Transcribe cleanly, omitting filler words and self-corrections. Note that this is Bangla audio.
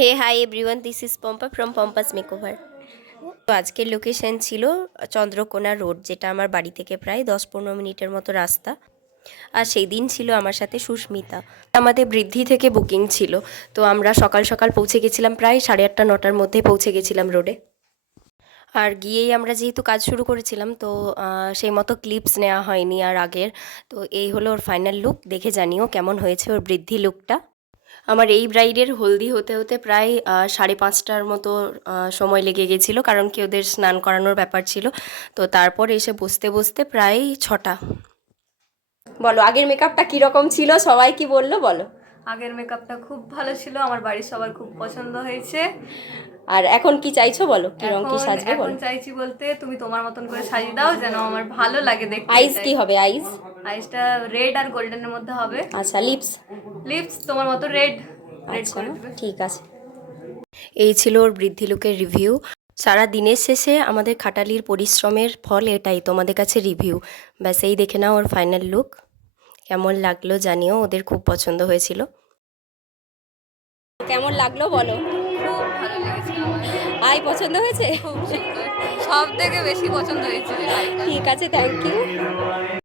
Hey hi everyone, this is Pompa from Pompa's makeover. তো আজকের লোকেশন ছিল চন্দ্রকোনা রোড, যেটা আমার বাড়ি থেকে প্রায় 10-15 মিনিটের মতো রাস্তা। আর সেই দিন ছিল আমার সাথে সুস্মিতা। আমাদের বৃদ্ধি থেকে বুকিং ছিল, তো আমরা সকাল সকাল পৌঁছে গেছিলাম, প্রায় 8:30-9টার মধ্যে পৌঁছে গেছিলাম রোডে। আর গিয়েই আমরা যেহেতু কাজ শুরু করেছিলাম, তো সেই মতো ক্লিপস নেওয়া হয়নি আর আগের। তো এই হলো ওর ফাইনাল লুক, দেখে জানিও কেমন হয়েছে ওর বৃদ্ধি লুকটা। আমার এই ব্রাইডের হলদি হতে হতে প্রায় 5:30টার মতো সময় লেগে গেছিলো, কারণ কি ওদের স্নান করানোর ব্যাপার ছিল। তো তারপর এসে বসতে বসতে প্রায় 6টা। বলো আগের মেকআপটা কীরকম ছিল, সবাই কি বললো বলো। আগের মেকআপটা খুব ভালো ছিল, আমার বাড়ির সবার খুব পছন্দ হয়েছে। আর এখন কি চাইছো বলো, কি রং কি এখন সাজবে এখন বলো। চাইছি বলতে, তুমি তোমার মতন করে সাজিয়ে দাও যেন আমার ভালো লাগে দেখতে। আইস কি হবে, আইস? আইসটা রেড আর গোল্ডেনের মধ্যে হবে। আচ্ছা, লিপস? লিপস তোমার মতো রেড রেড আচ্ছা, করে দিবে। ঠিক আছে। এই ছিল ওর বৃদ্ধি লুকের রিভিউ। সারা দিনের শেষে আমাদের খাটালির পরিশ্রমের ফল এটাই, তোমাদের কাছে রিভিউ। ব্যাস, এই দেখে নাও ওর ফাইনাল লুক। কেমন লাগলো জানিও, ওদের খুব পছন্দ হয়েছিল। কেমন লাগলো বলো। খুব ভালো লেগেছে আমার, আই পছন্দ হয়েছে? খুব সুন্দর, সব থেকে বেশি পছন্দ হয়েছে আইটা। ঠিক আছে, থ্যাংক ইউ।